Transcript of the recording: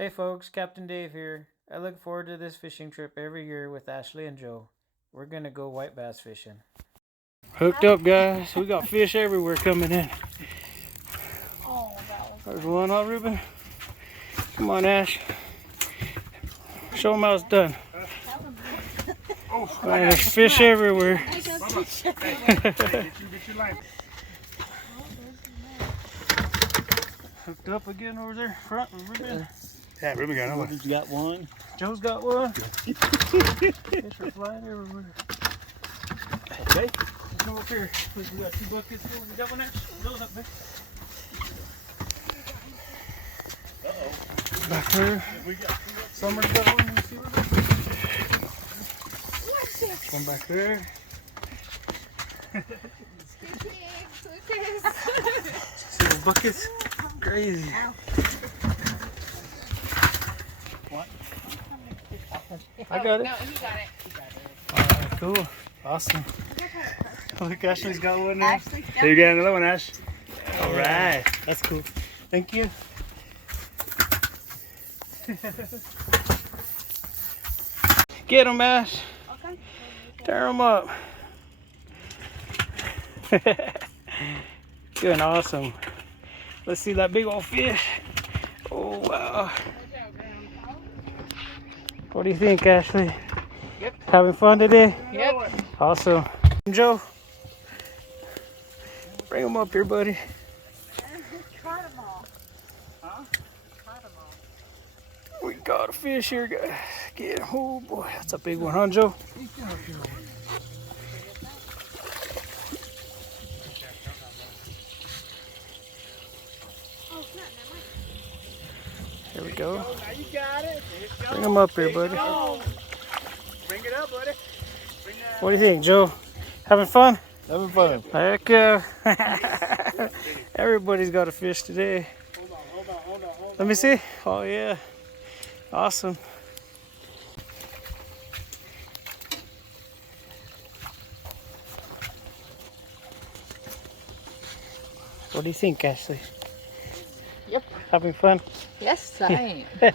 Hey folks, Captain Dave here. I look forward to this fishing trip every year with Ashley and Joe. We're gonna go white bass fishing. Hooked up, guys. We got fish everywhere coming in. Oh, that was There's one, huh, Ruben? Come on, Ash. Show them how it's done. Oh, man, there's fish everywhere. I got fish everywhere. Get your line. Hooked up again over there, front with Ruben. Yeah, Ruben got another one. Ruben's got one. Joe's got one. Fish are flying everywhere. Okay. Let's come up here. We got 2 buckets full. We got one, Ash? Those up there. Back there. Summer's got one. You see Ruben? One back there. See those buckets? Crazy. What? I got it. No, he got it. Alright, cool. Awesome. Look, Ashley's got one there. Ashley's got There you got another one, Ash. Alright, that's cool. Thank you. Get him, Ash. Okay. Tear him up. Doing awesome. Let's see that big old fish. Oh, wow. What do you think, Ashley? Yep. Having fun today? Yep. Awesome. Joe, bring him up here, buddy. Caught them all. Huh? Caught them all. We got a fish here, guys. Get him. Oh, boy. That's a big one, huh, Joe? Oh, snap, never mind. Here we go. Now you got it. Bring him up here, buddy. Bring it up, buddy. Bring that. What do you think, Joe? Having fun? Having fun. Heck yeah. Everybody's got a fish today. Hold on. Let me see. Oh, yeah. Awesome. What do you think, Ashley? Yep. Having fun? Yes, I am.